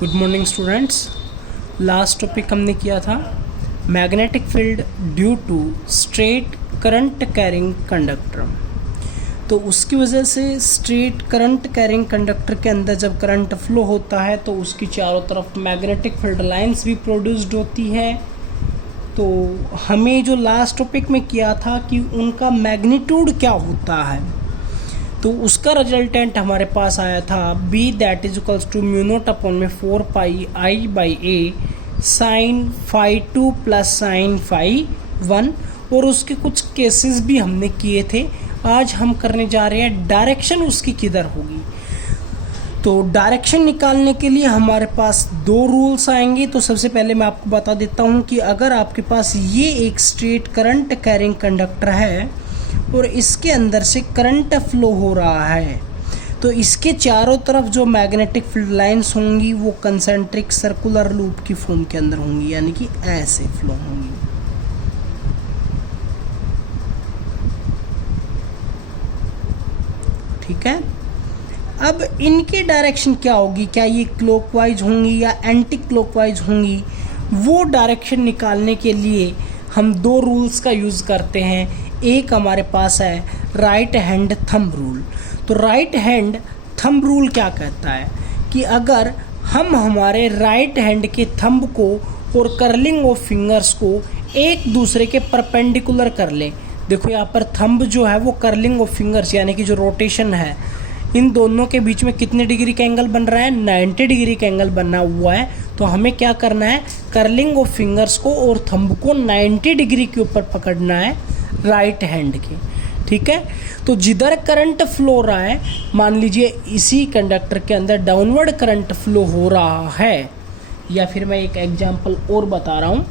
Good morning students. Last topic हमने किया था magnetic field due to straight current carrying conductor. तो उसकी वजह से स्ट्रेट करंट कैरिंग कंडक्टर के अंदर जब करंट फ्लो होता है तो उसकी चारों तरफ मैग्नेटिक फील्ड लाइंस भी प्रोड्यूस्ड होती है। तो हमें जो लास्ट टॉपिक में किया था कि उनका मैग्नीट्यूड क्या होता है, तो उसका रिजल्टेंट हमारे पास आया था B that is equals to mu not upon में 4 pi I by A sine phi 2 plus sine phi 1। और उसके कुछ केसेस भी हमने किए थे। आज हम करने जा रहे हैं डायरेक्शन उसकी किधर होगी। तो डायरेक्शन निकालने के लिए हमारे पास दो रूल्स आएंगे। तो सबसे पहले मैं आपको बता देता हूँ कि अगर आपके पास ये एक स्ट्रेट करंट कैरिंग कंडक्टर है और इसके अंदर से करंट फ्लो हो रहा है, तो इसके चारों तरफ जो मैग्नेटिक फील्ड लाइंस होंगी वो कंसेंट्रिक सर्कुलर लूप की फॉर्म के अंदर होंगी, यानी कि ऐसे फ्लो होंगी। ठीक है। अब इनकी डायरेक्शन क्या होगी, क्या ये क्लॉकवाइज होंगी या एंटी क्लॉकवाइज होंगी, वो डायरेक्शन निकालने के लिए हम दो रूल्स का यूज़ करते हैं। एक हमारे पास है राइट हैंड थंब रूल। तो राइट हैंड थंब रूल क्या कहता है कि अगर हम हमारे राइट हैंड के थंब को और कर्लिंग ऑफ फिंगर्स को एक दूसरे के परपेंडिकुलर कर लें। देखो यहाँ पर थंब जो है वो कर्लिंग ऑफ फिंगर्स यानी कि जो रोटेशन है, इन दोनों के बीच में कितने डिग्री का एंगल बन रहा है, 90 डिग्री का एंगल बनना हुआ है। तो हमें क्या करना है, कर्लिंग ऑफ फिंगर्स को और थंब को 90 डिग्री के ऊपर पकड़ना है राइट हैंड के। ठीक है। तो जिधर करंट फ्लो हो रहा है, मान लीजिए इसी कंडक्टर के अंदर डाउनवर्ड करंट फ्लो हो रहा है, या फिर मैं एक एग्जांपल और बता रहा हूँ,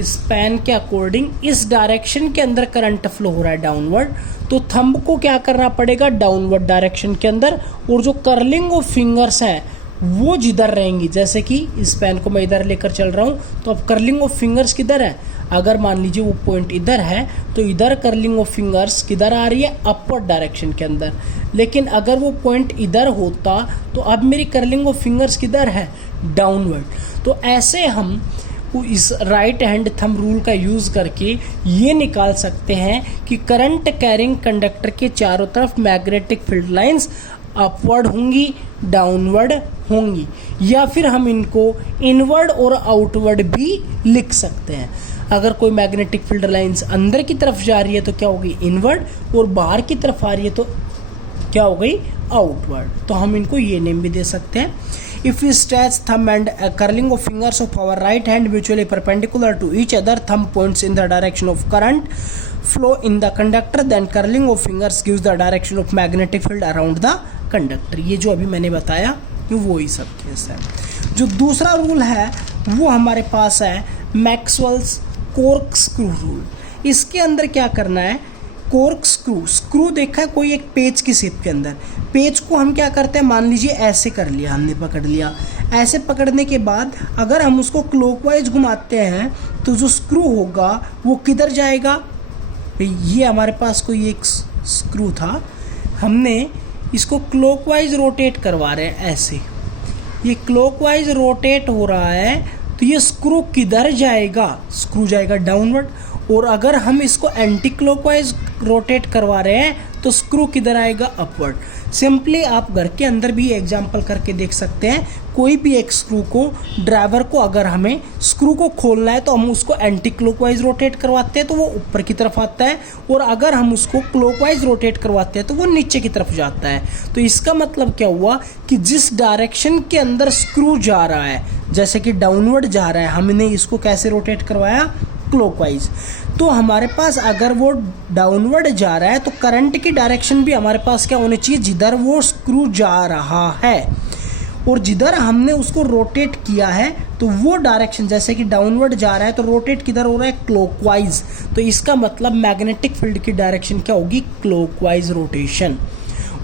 इस पेन के अकॉर्डिंग इस डायरेक्शन के अंदर करंट फ्लो हो रहा है डाउनवर्ड, तो थंब को क्या करना पड़ेगा डाउनवर्ड डायरेक्शन के अंदर, और जो कर्लिंग ऑफ फिंगर्स है वो जिधर रहेंगी। जैसे कि इस पेन को मैं इधर लेकर चल रहा हूँ, तो अब कर्लिंग ऑफ फिंगर्स किधर है, अगर मान लीजिए वो पॉइंट इधर है तो इधर कर्लिंग ऑफ फिंगर्स किधर आ रही है, अपवर्ड डायरेक्शन के अंदर। लेकिन अगर वो पॉइंट इधर होता तो अब मेरी कर्लिंग ऑफ फिंगर्स किधर है, डाउनवर्ड। तो ऐसे हम इस राइट हैंड थंब रूल का यूज़ करके ये निकाल सकते हैं कि करंट कैरिंग कंडक्टर के चारों तरफ मैग्नेटिक फील्ड लाइंस अपवर्ड होंगी, डाउनवर्ड होंगी, या फिर हम इनको इनवर्ड और आउटवर्ड भी लिख सकते हैं। अगर कोई मैग्नेटिक फील्ड लाइंस अंदर की तरफ जा रही है तो क्या होगी, इनवर्ड, और बाहर की तरफ आ रही है तो क्या हो गई, आउटवर्ड। तो हम इनको ये नेम भी दे सकते हैं। If we stretch thumb and curling of fingers of our right hand mutually perpendicular to each other, thumb points in the direction of current flow in the conductor, then curling of fingers gives the direction of magnetic field around the conductor। ये जो अभी मैंने बताया कि वो ही सब case है। जो दूसरा रूल है वो हमारे पास है मैक्सवेल्स कॉर्क स्क्रू रूल। इसके अंदर क्या करना है, कॉर्क स्क्रू, स्क्रू देखा है कोई एक पेच की शेप के अंदर, पेच को हम क्या करते हैं, मान लीजिए ऐसे कर लिया, हमने पकड़ लिया। ऐसे पकड़ने के बाद अगर हम उसको क्लॉकवाइज घुमाते हैं तो जो स्क्रू होगा वो किधर जाएगा, ये हमारे पास कोई एक स्क्रू था, हमने इसको क्लॉकवाइज रोटेट करवा रहे हैं, ऐसे ये क्लॉकवाइज रोटेट हो रहा है, तो ये स्क्रू किधर जाएगा, स्क्रू जाएगा डाउनवर्ड। और अगर हम इसको एंटी क्लॉकवाइज रोटेट करवा रहे हैं तो स्क्रू किधर आएगा, अपवर्ड। सिंपली आप घर के अंदर भी एग्जांपल करके देख सकते हैं। कोई भी एक स्क्रू को, ड्राइवर को अगर हमें स्क्रू को खोलना है तो हम उसको एंटी क्लॉकवाइज रोटेट करवाते हैं तो वो ऊपर की तरफ आता है, और अगर हम उसको क्लॉकवाइज रोटेट करवाते हैं तो वो नीचे की तरफ जाता है। तो इसका मतलब क्या हुआ कि जिस डायरेक्शन के अंदर स्क्रू जा रहा है, जैसे कि डाउनवर्ड जा रहा है, हमने इसको कैसे रोटेट करवाया, क्लॉकवाइज। तो हमारे पास अगर वो डाउनवर्ड जा रहा है तो करंट की डायरेक्शन भी हमारे पास क्या होनी चाहिए, जिधर वो स्क्रू जा रहा है, और जिधर हमने उसको रोटेट किया है तो वो डायरेक्शन, जैसे कि डाउनवर्ड जा रहा है तो रोटेट किधर हो रहा है, क्लॉकवाइज। तो इसका मतलब मैग्नेटिक फील्ड की डायरेक्शन क्या होगी, क्लॉकवाइज रोटेशन।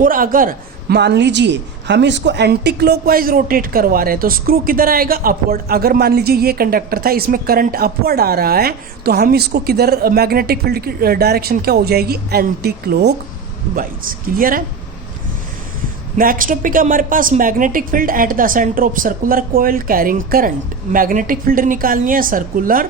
और अगर मान लीजिए हम इसको एंटी क्लॉकवाइज रोटेट करवा रहे हैं तो स्क्रू किधर आएगा, अपवर्ड। अगर मान लीजिए ये कंडक्टर था, इसमें करंट अपवर्ड आ रहा है, तो हम इसको किधर, मैग्नेटिक फील्ड की डायरेक्शन क्या हो जाएगी, एंटी क्लॉकवाइज। क्लियर है। नेक्स्ट टॉपिक है हमारे पास magnetic field at the centre of circular coil carrying current. Magnetic field निकालनी है सर्कुलर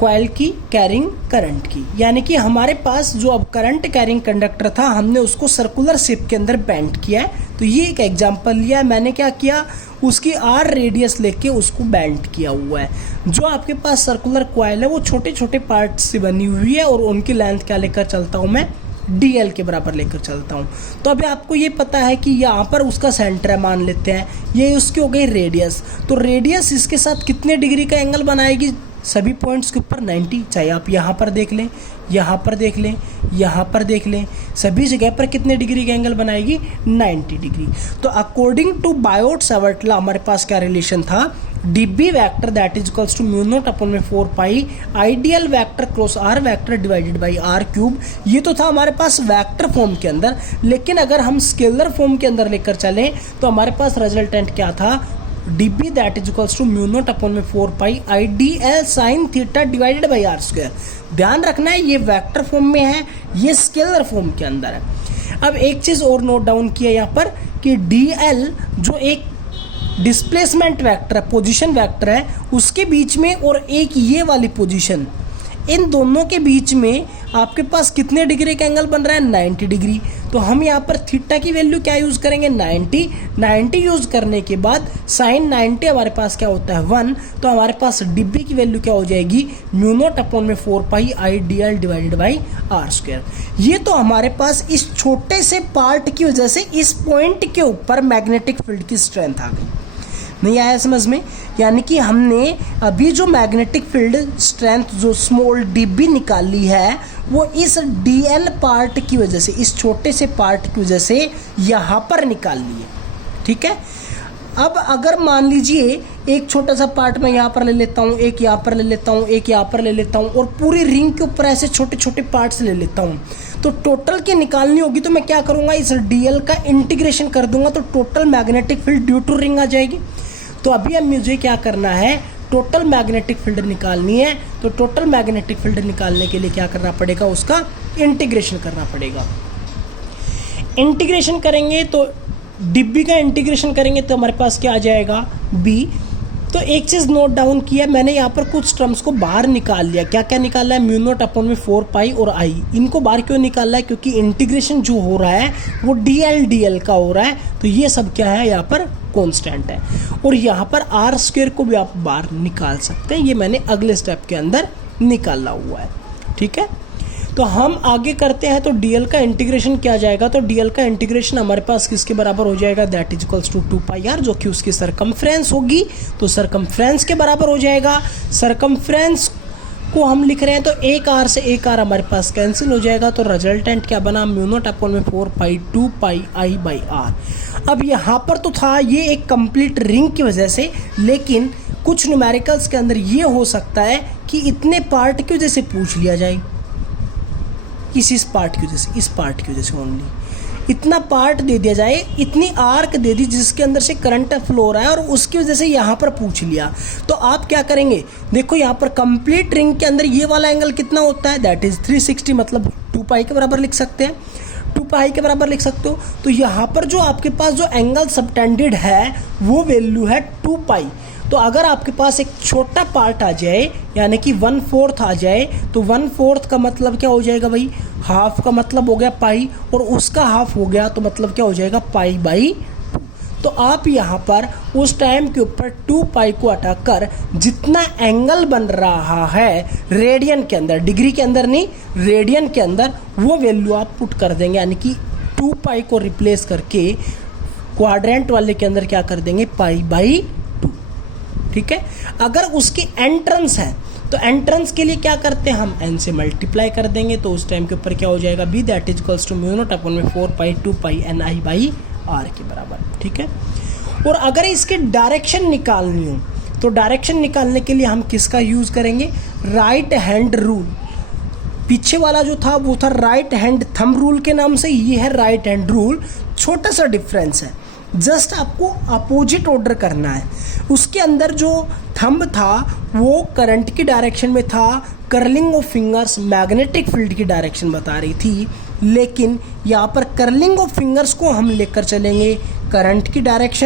कॉइल की कैरिंग करंट की, यानी कि हमारे पास जो अब करंट कैरिंग कंडक्टर था हमने उसको सर्कुलर शेप के अंदर बेंड किया है। तो ये एक एग्जांपल लिया है मैंने, क्या किया, उसकी आर रेडियस लेके उसको बेंड किया हुआ है। जो आपके पास सर्कुलर कॉइल है वो छोटे छोटे पार्ट से बनी हुई है और उनकी लेंथ क्या लेकर चलता हूँ मैं, DL के बराबर लेकर चलता हूँ। तो अभी आपको ये पता है कि यहाँ पर उसका सेंटर है, मान लेते हैं ये उसकी हो गई रेडियस। तो रेडियस इसके साथ कितने डिग्री का एंगल बनाएगी, सभी पॉइंट्स के ऊपर 90, चाहे आप यहाँ पर देख लें, यहाँ पर देख लें, यहाँ पर देख लें, सभी जगह पर कितने डिग्री का एंगल बनाएगी, 90 डिग्री। तो अकॉर्डिंग टू बायोट-सावर्त लॉ हमारे पास क्या रिलेशन था, dB vector that is equals to mu not upon में 4 pi I dl vector cross R vector divided by R cube. ये तो था हमारे पास वेक्टर फॉर्म के अंदर, लेकिन अगर हम स्केलर फॉर्म के अंदर लेकर चलें तो हमारे पास रिजल्टेंट क्या था, dB that is equals to mu not upon में 4 pi IDL sine theta divided by r square. ध्यान रखना है ये वेक्टर फॉर्म में है, ये स्केलर फॉर्म के अंदर है। अब एक चीज और नोट डाउन किया यहाँ पर कि DL जो एक डिस्प्लेसमेंट वेक्टर है, पोजीशन वेक्टर है, उसके बीच में और एक ये वाली पोजीशन, इन दोनों के बीच में आपके पास कितने डिग्री का एंगल बन रहा है, 90 डिग्री। तो हम यहाँ पर थीटा की वैल्यू क्या यूज़ करेंगे, 90 यूज़ करने के बाद साइन 90 हमारे पास क्या होता है 1, तो हमारे पास dB की वैल्यू क्या हो जाएगी, म्यू नॉट अपॉन में 4 pi IDL divided by r square. ये तो हमारे पास इस छोटे से पार्ट की वजह से इस पॉइंट के ऊपर मैग्नेटिक फील्ड की स्ट्रेंथ आ गई। नहीं आया समझ में, यानी कि हमने अभी जो मैग्नेटिक फील्ड स्ट्रेंथ जो स्मॉल dB निकाली है वो इस DL पार्ट की वजह से, इस छोटे से पार्ट की वजह से यहाँ पर निकाल ली है। ठीक है, अब अगर मान लीजिए एक छोटा सा पार्ट मैं यहाँ पर ले लेता हूँ, एक यहाँ पर ले लेता हूँ, एक यहाँ पर ले लेता हूँ और पूरी रिंग के ऊपर ऐसे छोटे छोटे पार्ट्स ले लेता हूँ, तो टोटल की निकालनी होगी तो मैं क्या करूँगा, इस DL का इंटीग्रेशन कर दूंगा तो total magnetic field due to ring आ जाएगी। तो अभी अब मुझे क्या करना है, टोटल मैग्नेटिक फील्ड निकालनी है। तो टोटल मैग्नेटिक फील्ड निकालने के लिए क्या करना पड़ेगा, उसका इंटीग्रेशन करना पड़ेगा। इंटीग्रेशन करेंगे तो dB का इंटीग्रेशन करेंगे तो हमारे पास क्या आ जाएगा, B। तो एक चीज़ नोट डाउन किया मैंने, यहाँ पर कुछ टर्म्स को बाहर निकाल लिया। क्या क्या निकाला है, म्यू नॉट अपॉन में 4 पाई और I। इनको बाहर क्यों निकाला है, क्योंकि इंटीग्रेशन जो हो रहा है वो DL का हो रहा है, तो ये सब क्या है यहाँ पर कांस्टेंट है। और यहाँ पर आर स्क्वायर को भी आप बाहर निकाल सकते हैं, ये मैंने अगले स्टेप के अंदर निकाला हुआ है। ठीक है, तो हम आगे करते हैं। तो DL का इंटीग्रेशन क्या जाएगा, तो DL का इंटीग्रेशन हमारे पास किसके बराबर हो जाएगा, that is equals to 2 pi r, जो कि उसकी सरकमफ्रेंस होगी। तो सरकमफ्रेंस के बराबर हो जाएगा। सरकमफ्रेंस को हम लिख रहे हैं तो एक आर से एक आर हमारे पास कैंसिल हो जाएगा। तो रिजल्टेंट क्या बना, म्यू नॉट अपॉन में 4 pi 2 pi I by are. अब यहाँ पर तो था ये एक कंप्लीट रिंग की वजह से, लेकिन कुछ न्यूमेरिकल्स के अंदर ये हो सकता है कि इतने पार्ट की वजह से पूछ लिया जाए, इस पार्ट की वजह से, इस पार्ट की वजह से ओनली इतना पार्ट दे दिया जाए, इतनी आर्क दे दी जिसके अंदर से करंट फ्लो हो रहा है और उसकी वजह से यहाँ पर पूछ लिया। तो आप क्या करेंगे, देखो यहाँ पर कंप्लीट रिंग के अंदर ये वाला एंगल कितना होता है, दैट इज 360, मतलब 2 पाई के बराबर लिख सकते हैं, 2 पाई के बराबर लिख सकते हो। तो यहाँ पर जो आपके पास जो एंगल सबटेंडेड है वो वैल्यू है 2 पाई। तो अगर आपके पास एक छोटा पार्ट आ जाए, यानी कि 1/4 आ जाए, तो 1/4 का मतलब क्या हो जाएगा भाई, हाफ का मतलब हो गया पाई, और उसका हाफ हो गया तो मतलब क्या हो जाएगा, पाई बाई 2। तो आप यहाँ पर उस टाइम के ऊपर 2 पाई को हटाकर जितना एंगल बन रहा है रेडियन के अंदर, डिग्री के अंदर नहीं, रेडियन के अंदर, वो वैल्यू आप पुट कर देंगे। यानी कि 2 पाई को रिप्लेस करके क्वाड्रेंट वाले के अंदर क्या कर देंगे, पाई बाई 2। ठीक है, अगर उसकी एंट्रेंस है तो एंट्रेंस के लिए क्या करते हैं, हम n से मल्टीप्लाई कर देंगे। तो उस टाइम के ऊपर क्या हो जाएगा, b that is equals to mu not upon में 4 pi 2 pi NI by r के बराबर। ठीक है, और अगर इसकी डायरेक्शन निकालनी हो तो डायरेक्शन निकालने के लिए हम किसका यूज़ करेंगे, राइट हैंड रूल। पीछे वाला जो था वो था राइट हैंड थंब रूल के नाम से, ये है राइट हैंड रूल। छोटा सा डिफरेंस है, जस्ट आपको अपोजिट ऑर्डर करना है। उसके अंदर जो थंब था वो करंट की डायरेक्शन में था, curling of fingers magnetic field की डायरेक्शन बता रही थी। लेकिन यहाँ पर कर्लिंग ऑफ फिंगर्स को हम लेकर चलेंगे करंट की डायरेक्शन